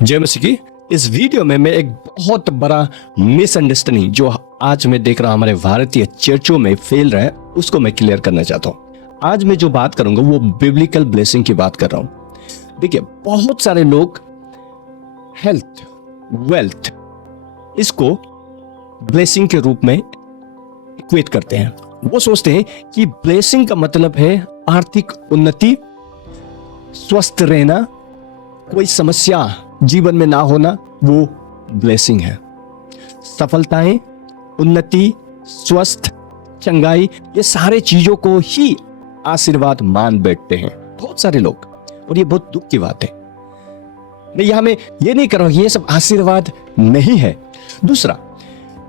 जय मसीह की। इस वीडियो में मैं एक बहुत बड़ा मिसअंडरस्टैंडिंग जो आज मैं देख रहा हूं हमारे भारतीय चर्चों में फैल रहा है उसको मैं क्लियर करना चाहता हूं। आज मैं जो बात करूंगा वो बिब्लिकल ब्लेसिंग की बात कर रहा हूं। देखिए, बहुत सारे लोग हेल्थ, वेल्थ इसको ब्लेसिंग के रूप में इक्वेट करते हैं। वो सोचते हैं कि ब्लेसिंग का मतलब है आर्थिक उन्नति, स्वस्थ रहना, कोई समस्या जीवन में ना होना, वो ब्लेसिंग है। सफलताएं, उन्नति, स्वस्थ, चंगाई, ये सारे चीजों को ही आशीर्वाद मान बैठते हैं बहुत सारे लोग, और ये बहुत दुख की बात है। मैं यहां में ये नहीं कर रहा हूं ये सब आशीर्वाद नहीं है। दूसरा,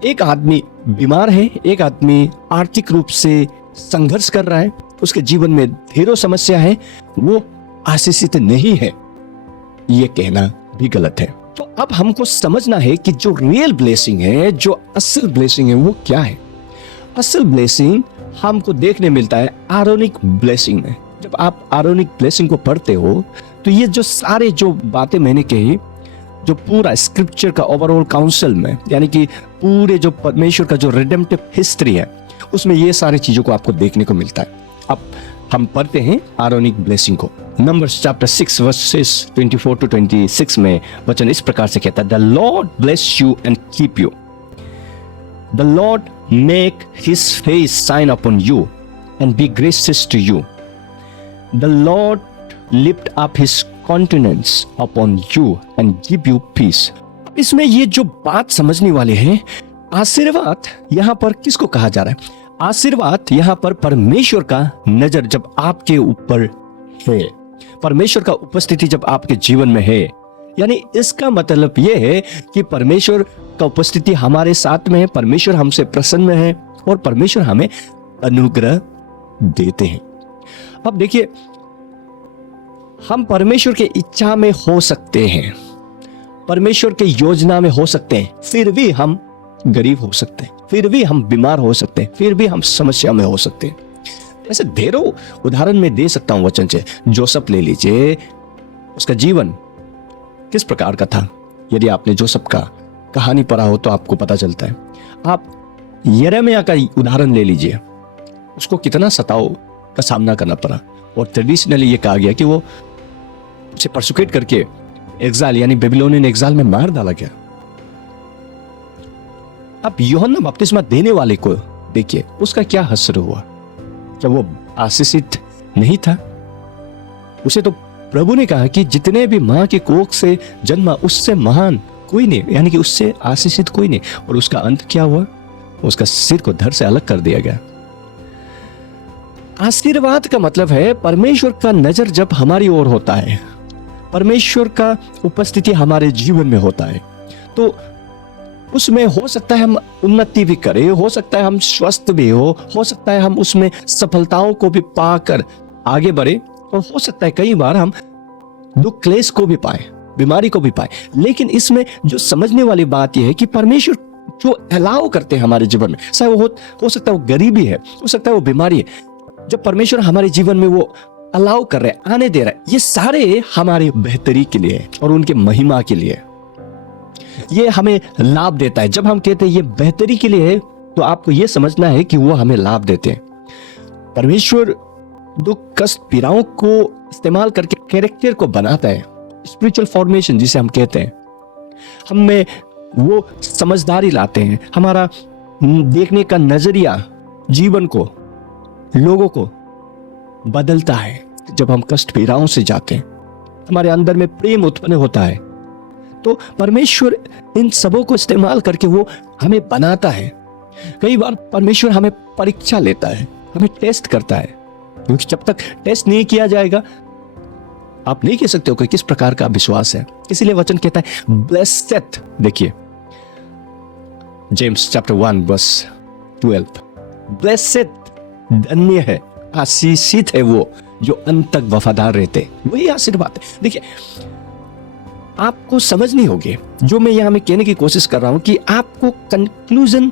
एक आदमी बीमार है, एक आदमी आर्थिक रूप से संघर्ष कर रहा है, उसके जीवन में ढेरों समस्या है, वो आशीषित नहीं है, ये कहना भी गलत है। तो अब हमको समझना है कि जो रियल ब्लेसिंग है, जो असल ब्लेसिंग है, वो क्या है। असल ब्लेसिंग हमको देखने मिलता है आरोनिक ब्लेसिंग में। जब आप आरोनिक ब्लेसिंग को पढ़ते हो तो ये जो सारे जो बातें मैंने कही, जो पूरा स्क्रिप्चर का ओवरऑल काउंसिल में, यानी कि पूरे जो परमेश्वर का जो रिडेम्पटिव हिस्ट्री है, उसमें ये सारी चीजों को आपको देखने को मिलता है। अब हम पढ़ते हैं आरोनिक ब्लेसिंग को। नंबर्स चैप्टर 6 वर्सेस 24 to 26 में वचन इस प्रकार से कहता है, the Lord bless you and keep you, the Lord make his face shine upon you and be gracious to you, the Lord lift up his countenance upon you and give you peace. इसमें ये जो बात समझने वाली है, आशीर्वाद यहां पर किसको कहा जा रहा है? आशीर्वाद यहां पर परमेश्वर का नजर जब आपके ऊपर है, परमेश्वर का उपस्थिति जब आपके जीवन में है, यानी इसका मतलब यह है कि परमेश्वर का उपस्थिति हमारे साथ में है, परमेश्वर हमसे प्रसन्न है और परमेश्वर हमें अनुग्रह देते हैं। अब देखिए, हम परमेश्वर के इच्छा में हो सकते हैं, परमेश्वर के योजना में हो सकते हैं, फिर भी हम गरीब हो सकते हैं, फिर भी हम बीमार हो सकते हैं, फिर भी हम समस्या में हो सकते हैं। ऐसे ढेरों उदाहरण मैं दे सकता हूं वचन से। जोसेफ ले लीजिए, उसका जीवन किस प्रकार का था। यदि आपने जोसेफ का कहानी पढ़ा हो तो आपको पता चलता है। आप यिर्मयाह का उदाहरण ले लीजिए, उसको कितना सताव का सामना करना पड़ा, और ट्रेडिशनली ये कहा गया कि वो उसे परसिक्यूट करके एग्जाइल यानी बेबीलोनियन एग्जाइल में मार डाला गया। अब यूहन्ना बपतिस्मा देने वाले को देखिए, उसका क्या हश्र हुआ। क्या वो आशीषित नहीं था? उसे तो प्रभु ने कहा कि जितने भी मां के कोख से जन्मा उससे महान कोई नहीं, यानी कि उससे आशीषित कोई नहीं। और उसका अंत क्या हुआ? उसका सिर को धड़ से अलग कर दिया गया। आशीर्वाद का मतलब है परमेश्वर का नजर जब हमारी ओर होता है, परमेश्वर का उपस्थिति हमारे जीवन में होता है, तो उसमें हो सकता है हम उन्नति भी करें, हो सकता है हम स्वस्थ भी हो सकता है हम उसमें सफलताओं को भी पाकर आगे बढ़े, और हो सकता है कई बार हम दुख क्लेश को भी पाए, बीमारी को भी पाए। लेकिन इसमें जो समझने वाली बात यह है कि परमेश्वर जो अलाउ करते हैं हमारे जीवन में, चाहे वो हो सकता है वो गरीबी है, हो सकता है वो बीमारी है, जब परमेश्वर हमारे जीवन में वो अलाउ कर रहे हैं, आने दे रहा है, ये सारे हमारी बेहतरी के लिए और उनके महिमा के लिए, ये हमें लाभ देता है। जब हम कहते हैं ये बेहतरी के लिए है, तो आपको ये समझना है कि वो हमें लाभ देते हैं। परमेश्वर दुख, कष्ट, पीड़ाओं को इस्तेमाल करके कैरेक्टर को बनाता है, स्पिरिचुअल फॉर्मेशन जिसे हम कहते हैं। हम में वो समझदारी लाते हैं, हमारा देखने का नजरिया जीवन को, लोगों को बदलता है। जब हम कष्ट पीड़ाओं से जाते हैं, हमारे अंदर में प्रेम उत्पन्न होता है, तो परमेश्वर इन सबों को इस्तेमाल करके वो हमें बनाता है। कई बार परमेश्वर हमें परीक्षा लेता है, हमें टेस्ट करता है, क्योंकि जब तक टेस्ट नहीं किया जाएगा आप नहीं कह सकते हो कि किस प्रकार का विश्वास है। इसीलिए वचन कहता है ब्लेस्ड। देखिए जेम्स चैप्टर 1 वर्स 12, ब्लेस्ड, धन्य है, आशीषित है वो जो अंत तक वफादार रहते, वही आशीर्वाद है। देखिए, आपको समझनी होगी जो मैं यहां में कहने की कोशिश कर रहा हूं, कि आपको कंक्लूजन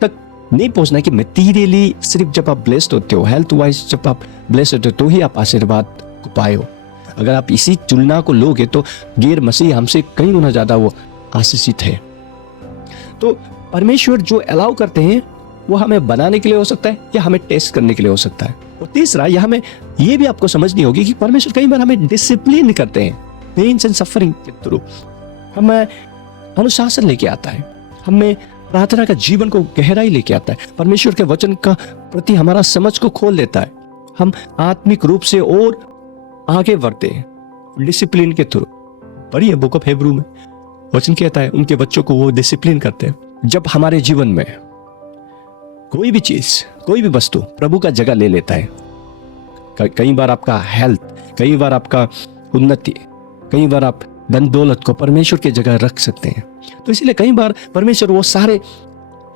तक नहीं पहुंचना कि मटीरियली सिर्फ जब आप ब्लेस्ड होते हो, हेल्थ वाइज जब आप ब्लेस्ड होते हो, तो ही आप आशीर्वाद को पाए हो। अगर आप इसी तुलना को लोगे तो गैर मसीह हमसे कई गुना ज्यादा वो आशीषित है। तो परमेश्वर जो अलाउ करते हैं वो हमें बनाने के लिए हो सकता है या हमें टेस्ट करने के लिए हो सकता है। और तीसरा, यह हमें ये भी आपको समझनी होगी कि परमेश्वर कई बार हमें डिसिप्लिन करते हैं पेन्स एंड सफरिंग के थ्रू। हमें अनुशासन लेके आता है, हमें प्रार्थना का जीवन को गहराई लेके आता है, परमेश्वर के वचन का प्रति हमारा समझ को खोल देता है। हम आत्मिक रूप से और आगे बढ़ते हैं डिसिप्लिन के थ्रू। पढ़िए बुक ऑफ हिब्रू में वचन कहता है उनके बच्चों को वो डिसिप्लिन करते हैं। जब हमारे जीवन में कोई भी चीज, कोई भी वस्तु प्रभु का जगह ले लेता है, कई बार आपका हेल्थ, कई बार आपका उन्नति, कई बार आप धन दौलत को परमेश्वर की जगह रख सकते हैं। तो इसलिए कई बार परमेश्वर वो सारे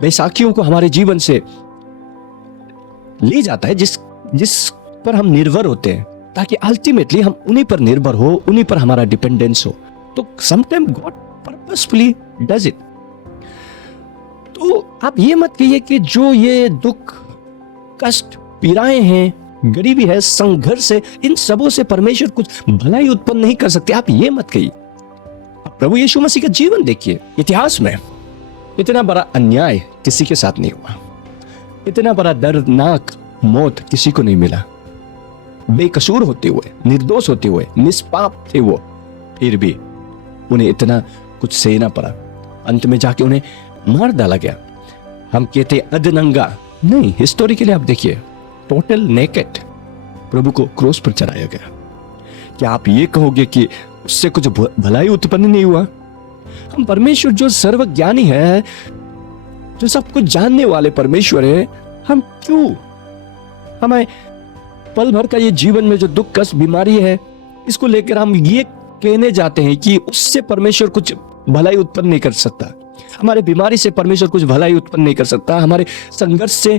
बैसाखियों को हमारे जीवन से ले जाता है जिस पर हम निर्भर होते हैं, ताकि अल्टीमेटली हम उन्हीं पर निर्भर हो, उन्हीं पर हमारा डिपेंडेंस हो। तो sometime God purposefully does it. तो आप ये मत कहिए कि जो ये दुख, कष्ट, पीड़ाएं हैं, गरीबी है, संघर्ष है, इन सबों से परमेश्वर कुछ भलाई उत्पन्न नहीं कर सकते। आप ये मत कहिए। प्रभु यीशु मसीह का जीवन देखिए, इतिहास में इतना बड़ा अन्याय किसी के साथ नहीं हुआ, इतना बड़ा दर्दनाक मौत किसी को नहीं मिला। बेकसूर होते हुए, निर्दोष होते हुए, निष्पाप थे वो, फिर भी उन्हें इतना कुछ सहना पड़ा। अंत में जाके उन्हें मार डाला गया। हम कहते अधनंगा नहीं, हिस्टोरिकली आप देखिए, टोटल नेकेड प्रभु को क्रॉस पर चढ़ाया गया। क्या आप ये कहोगे कि उससे कुछ भलाई उत्पन्न नहीं हुआ? हम परमेश्वर जो सर्वज्ञानी है, जो सब कुछ जानने वाले परमेश्वर है, हम क्यों हमें पल भर का ये जीवन में जो दुख, कष्ट, बीमारी है, इसको लेकर हम ये कहने जाते हैं कि उससे परमेश्वर कुछ भलाई उत्पन्न नहीं कर सकता। हमारे बीमारी से परमेश्वर कुछ भलाई उत्पन्न नहीं कर सकता, हमारे संघर्ष से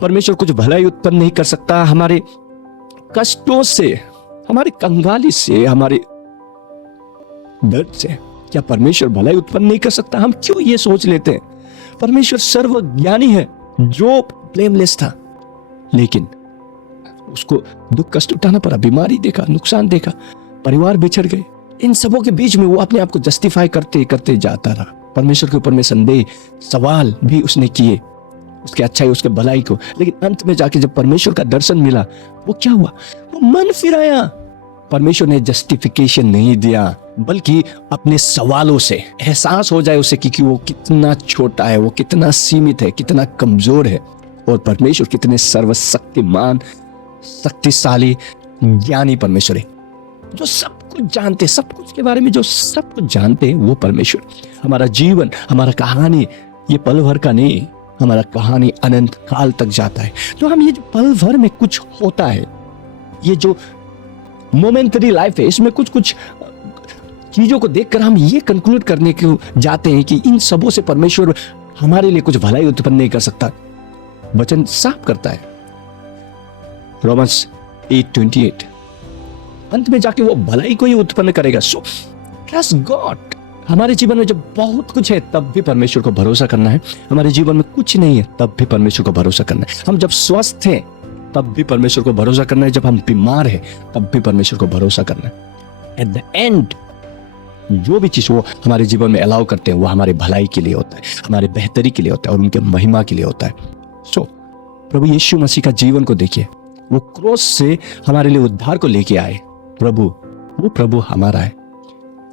परमेश्वर कुछ भलाई उत्पन्न नहीं कर सकता, हमारे कष्टों से, हमारे कंगाली से, हमारे दर्द से क्या परमेश्वर भलाई उत्पन्न नहीं कर सकता? हम क्यों ये सोच लेते हैं? परमेश्वर सर्वज्ञानी है। जो ब्लेमलेस था, लेकिन उसको दुख कष्ट उठाना पड़ा, बीमारी देखा, नुकसान देखा, परिवार बिछड़ गए। इन सबों के बीच में वो अपने आप को जस्टिफाई करते करते जाता रहा। परमेश्वर के ऊपर में संदेह, सवाल भी उसने किए, उसके अच्छाई, उसके भलाई को। लेकिन अंत में जाके जब परमेश्वर का दर्शन मिला, वो क्या हुआ? वो मन फिराया। परमेश्वर ने जस्टिफिकेशन नहीं दिया, बल्कि अपने सवालों से एहसास हो जाए उसे कि वो कितना छोटा है, वो कितना सीमित है, कितना कमजोर है, और परमेश्वर कितने सर्वशक्तिमान, शक्तिशाली, ज्ञानी परमेश्वर है, जो सब कुछ जानते, सब कुछ के बारे में जो सब कुछ जानते हैं, वो परमेश्वर। हमारा जीवन, हमारा कहानी ये पल भर का नहीं, हमारा कहानी अनंत काल तक जाता है। तो हम ये जो पल भर में कुछ होता है, ये जो मोमेंटरी लाइफ है, इसमें कुछ कुछ चीजों को देखकर हम ये कंक्लूड करने को जाते हैं कि इन सबों से परमेश्वर हमारे लिए कुछ भलाई उत्पन्न नहीं कर सकता। वचन साफ करता है, रोमन्स 8:28, अंत में जाके वो भलाई को ही उत्पन्न करेगा। So trust God. हमारे जीवन में जब बहुत कुछ है तब भी परमेश्वर को भरोसा करना है, हमारे जीवन में कुछ नहीं है तब भी परमेश्वर को भरोसा करना है। हम जब स्वस्थ हैं तब भी परमेश्वर को भरोसा करना है, जब हम बीमार हैं तब भी परमेश्वर को भरोसा करना है। एट द एंड जो भी चीज वो हमारे जीवन में अलाउ करते हैं, वो हमारे भलाई के लिए होता है, हमारे बेहतरी के लिए होता है और उनके महिमा के लिए होता है। सो प्रभु यीशु मसीह का जीवन को देखिए, वो क्रॉस से हमारे लिए उद्धार को लेके आए। वो प्रभु हमारा है।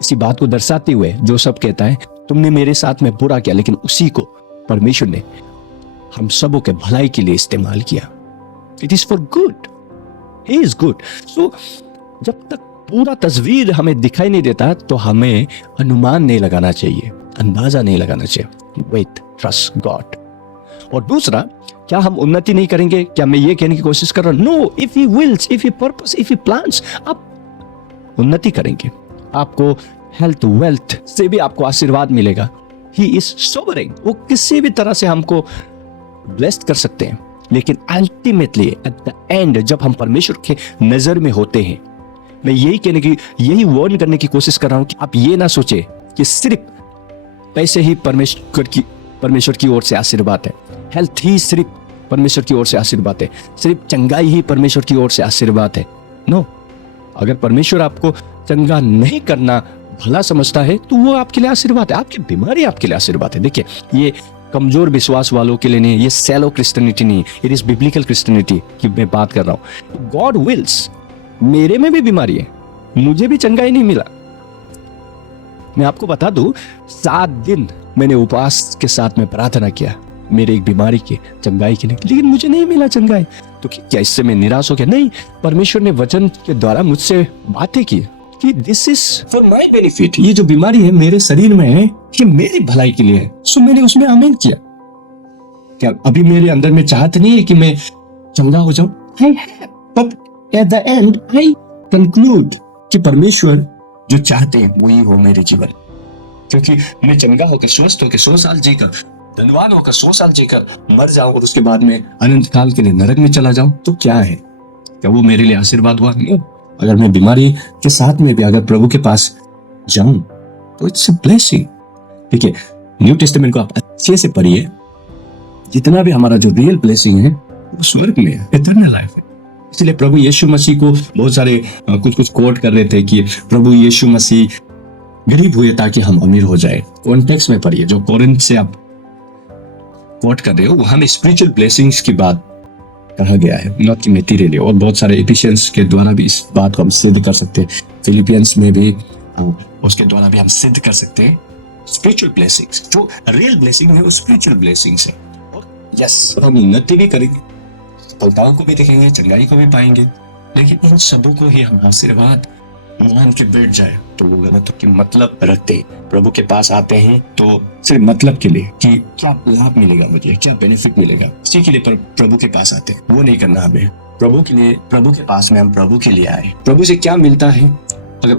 इसी बात को दर्शाते हुए जो सब कहता है, तुमने मेरे साथ में बुरा किया, लेकिन उसी को परमेश्वर ने हम सबों के भलाई के लिए इस्तेमाल किया। It is for good, he is good. So जब तक पूरा तस्वीर हमें दिखाई नहीं देता तो हमें अनुमान नहीं लगाना चाहिए, अंदाजा नहीं लगाना चाहिए। Wait, trust God. और दूसरा, क्या हम उन्नति नहीं करेंगे? क्या मैं ये कहने की कोशिश कर रहा हूं? No, if he wills, if he purpose, if he plans, आप उन्नति करेंगे। आपको हेल्थ, वेल्थ से भी आपको आशीर्वाद मिलेगा। He is sovereign. वो किसी भी तरह से हमको ब्लेस्ड कर सकते हैं, लेकिन अल्टीमेटली एट द एंड जब हम परमेश्वर के नजर में होते हैं, मैं यही वार्न करने की कोशिश कर रहा हूं कि आप ये ना सोचे कि सिर्फ पैसे ही परमेश्वर की ओर से आशीर्वाद है, हेल्थ ही सिर्फ परमेश्वर की ओर से आशीर्वाद है, सिर्फ चंगाई ही परमेश्वर की ओर से आशीर्वाद है। नो, अगर परमेश्वर आपको चंगा नहीं करना भला समझता है तो वो आपके लिए आशीर्वाद है, आपकी बीमारी आपके लिए आशीर्वाद है। देखिए, ये कमजोर विश्वास वालों के लिए नहीं, ये सैलो क्रिश्चियनिटी नहीं, इट इज बिब्लिकल क्रिश्चियनिटी की मैं बात कर रहा हूँ। गॉड विल्स, मेरे में भी बीमारी है, मुझे भी चंगाई नहीं मिला। मैं आपको बता दूं, 7 दिन मैंने उपवास के साथ में प्रार्थना किया मेरे एक बीमारी की चंगाई के लिए, लेकिन मुझे नहीं मिला चंगाई। तो क्या इससे मैं निराश हो गया? नहीं, परमेश्वर ने वचन के द्वारा मुझसे बातें की कि this is for my benefit, ये जो बीमारी है मेरे शरीर में है, ये मेरी भलाई के लिए है। सो मैंने उसमें आमीन किया। क्या अभी मेरे अंदर में चाहत नहीं है कि मैं चंगा हो जाऊं? But at the and I conclude कि परमेश्वर जो चाहते हैं वही हो मेरे जीवन, क्योंकि मैं चंगा होकर स्वस्थ होकर 100 साल जीकर, धनवान होकर 100 साल जीकर मर जाऊं और उसके बाद में अनंत काल के लिए नरक में चला जाऊं तो क्या है? क्या वो मेरे लिए आशीर्वाद हुआ? नहीं। अगर मैं बीमारी के साथ में भी अगर प्रभु के पास जाऊं तो इट्स अ ब्लेसिंग। देखिए, न्यू टेस्टामेंट को आप अच्छे से पढ़िए, जितना भी हमारा जो रियल ब्लेसिंग है वो स्वर्ग में है, इटर्नल लाइफ है। इसलिए प्रभु यीशु मसीह को बहुत सारे कुछ कोट कर रहे थे कि प्रभु यीशु मसीह गरीब हुए ताकि हम अमीर हो जाए। कॉन्टेक्स्ट में पढ़िए, जो कोरिन्थ से आप कोट कर रहे हो वहां में स्पिरिचुअल ब्लेसिंग्स की बात कहा गया है, नॉट कि मटेरियल। और बहुत सारे एफिशिएंस के द्वारा भी इस बात को हम सिद्ध कर सकते हैं, फिलिपियंस में भी उसके द्वारा भी हम सिद्ध कर सकते हैं। स्पिरिचुअल ब्लेसिंग्स, जो रियल ब्लेसिंग है वो स्पिरिचुअल ब्लेसिंग्स है। और यस, हम उन्नति भी करेंगे, सफलताओं को भी देखेंगे, चंगाई को भी पाएंगे, लेकिन इन सबों को ही हम आशीर्वाद मान के बैठ जाए तो वो गलत हो। कि मतलब रखते प्रभु के पास आते हैं तो सिर्फ मतलब के लिए कि क्या लाभ मिलेगा मुझे, क्या बेनिफिट मिलेगा, इसी के लिए प्रभु के पास आते हैं। वो नहीं करना हमें। प्रभु के लिए, प्रभु के पास में हम प्रभु के लिए आए, प्रभु से क्या मिलता है, अगर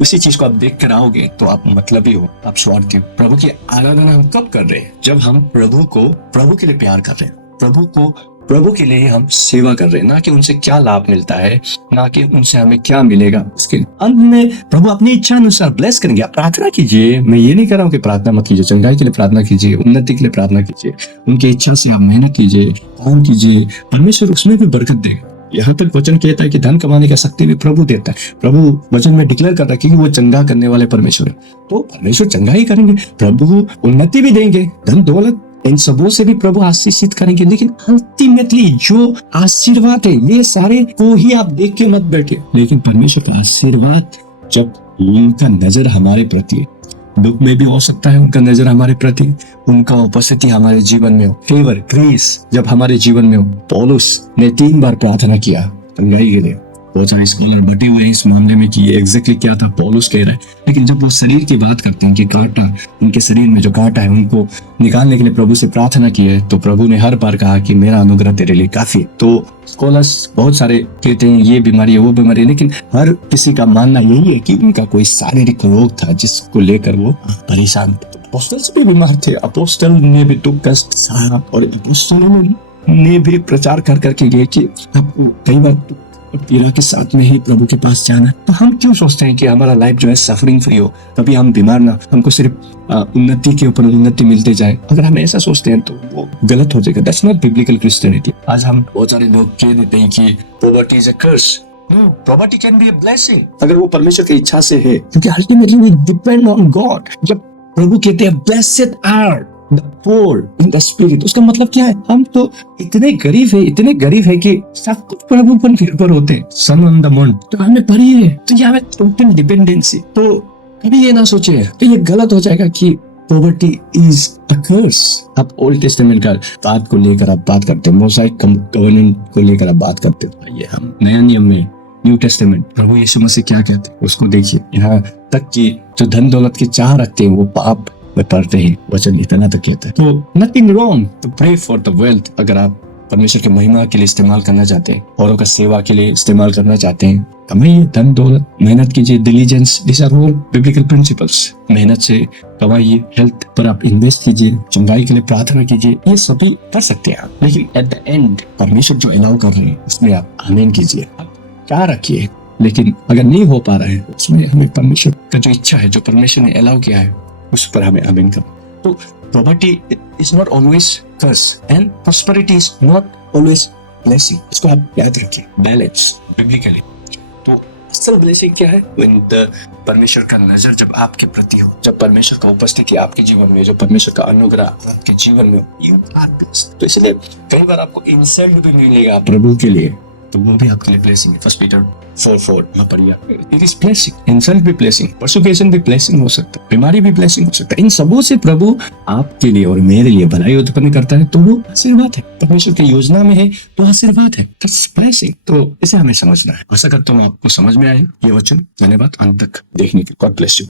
उसी चीज को आप देख कर आओगे तो आप मतलब ही हो, आप स्वार्थी हो। प्रभु की आराधना हम कब कर रहे हैं? जब हम प्रभु को प्रभु के लिए प्यार कर रहे हैं, प्रभु को प्रभु के लिए हम सेवा कर रहे हैं, ना कि उनसे क्या लाभ मिलता है, ना कि उनसे हमें क्या मिलेगा। उसके अंत में प्रभु अपनी इच्छा अनुसार ब्लेस करेंगे। आप प्रार्थना कीजिए, मैं ये नहीं कर रहा हूँ कि प्रार्थना मत कीजिए, चंगाई के लिए प्रार्थना कीजिए, उन्नति के लिए प्रार्थना कीजिए, उनकी इच्छा से आप मेहनत कीजिए, काम कीजिए, परमेश्वर उसमें भी बरकत देगा। यहाँ तक वचन कहता है कि धन कमाने का शक्ति भी प्रभु देता है। प्रभु वचन में डिक्लेयर करता है कि वो चंगा करने वाले परमेश्वर है, तो परमेश्वर चंगा ही करेंगे। प्रभु उन्नति भी देंगे, धन दौलत इन सबों से भी प्रभु आशीषित करेंगे। लेकिन अल्टीमेटली जो आशीर्वाद है, ये सारे को ही आप देख के मत बैठे, लेकिन परमेश्वर का आशीर्वाद जब उनका नजर हमारे प्रति है, दुख में भी हो सकता है उनका नजर हमारे प्रति, उनका उपस्थिति हमारे जीवन में हो, फेवर ग्रेस जब हमारे जीवन में हो। पौलुस ने 3 बार प्रार्थना किया चंगाई के लिए। बहुत सारे स्कॉलर बटे हुए हैं इस मामले में कि ये एग्जैक्टली क्या था पौलुस कह रहे हैं, लेकिन जब वो शरीर की बात करते हैं कि कांटा, उनके शरीर में जो कांटा है उनको निकालने के लिए प्रभु से प्रार्थना की है, तो प्रभु ने हर बार कहा कि मेरा अनुग्रह तेरे लिए काफी है। तो स्कॉलर्स बहुत सारे कहते हैं ये बीमारी है वो बीमारी है, लेकिन हर किसी का मानना यही है कि उनका कोई शारीरिक रोग था जिसको लेकर वो परेशान थे। अपोस्टल्स भी बीमार थे, अपोस्टल ने भी दुख कष्ट सहा, और अपोस्टलों ने भी प्रचार कर करके ये कि आपको कई बार और पीड़ा के साथ में ही प्रभु के पास जाना। तो हम क्यों सोचते हैं कि हमारा लाइफ जो है सफरिंग फ्री हो, कभी हम बीमार ना, हमको सिर्फ उन्नति के ऊपर उन्नति मिलते जाए। अगर हम ऐसा सोचते हैं तो वो गलत हो जाएगा। That's not biblical Christianity. आज हम बहुत सारे लोग कह देते हैं कि poverty is a curse. No, poverty can be a blessing अगर वो परमेश्वर की इच्छा से है, क्योंकि ultimately we depend on God. जब प्रभु कहते हैं blessed are the poor in the spirit, उसका मतलब क्या है? हम तो इतने गरीब है कि सब कुछ प्रभु पर निर्भर होते हैं। सन ऑन द मून तो हमें पड़ी है, तो यहाँ टोटल डिपेंडेंसी। तो कभी ये ना सोचे कि ये गलत हो जाएगा कि पॉवर्टी इज अ कर्स। आप ओल्ड टेस्टामेंट का बात को लेकर आप बात करते हो, मोसाइक कवेनेंट को लेकर आप बात करते हो। ये हम नया नियम में न्यू टेस्टामेंट प्रभु यीशु मसीह क्या कहते हैं उसको देखिए। यहाँ तक कि जो धन दौलत की चाह रखते हैं वो पाप में पढ़ते हैं, वचन इतना तक कहता है। तो nothing wrong to pray for the wealth. अगर आप परमेश्वर की महिमा के लिए इस्तेमाल करना चाहते हैं, औरों का सेवा के लिए इस्तेमाल करना चाहते हैं, कमाइए धन दौलत, मेहनत कीजिए, diligence, this are all biblical principles. मेहनत से कमाइए, हेल्थ पर आप इन्वेस्ट कीजिए, चंगाई के लिए प्रार्थना कीजिए, ये सभी कर सकते हैं आप। लेकिन एट द एंड परमेश्वर जो अलाउ कर रहे हैं उसमें आप आमीन कीजिए, क्या रखिए। लेकिन अगर नहीं हो पा रहा है उसमें हमें परमेश्वर का जो इच्छा है, जो परमेश्वर ने अलाउ किया है, उस पर हमें आमीन करो। तो property is not always curse and prosperity is not always blessing. इसको आप याद रखिए, बैलेंस बिब्लिकली। तो असल ब्लेसिंग क्या है? When the परमेश्वर का नजर जब आपके प्रति हो, जब परमेश्वर का उपस्थिति आपके जीवन में, जो परमेश्वर का अनुग्रह आपके जीवन में, you are blessed। तो इसलिए कई बार आपको इंसल्ट भी मिलेगा प्रभु के लिए, तो वो भी आपके लिए ब्लेसिंग है। फर्स्ट पीटर 4:4 में पढ़िए, इट इज ब्लेसिंग। इंसल्ट भी ब्लेसिंग, परसिक्यूशन भी ब्लेसिंग हो सकता है, बीमारी भी ब्लेसिंग हो सकता है। इन सबों से प्रभु आपके लिए और मेरे लिए भलाई उत्पन्न करता है, तो वो आशीर्वाद है। परमेश्वर की योजना में है तो आशीर्वाद है, दैट्स ब्लेसिंग। तो इसे हमें समझना है। आशा करता हूँ आपको समझ में आए ये वचन। धन्यवाद अंत तक देखने के लिए। God bless you.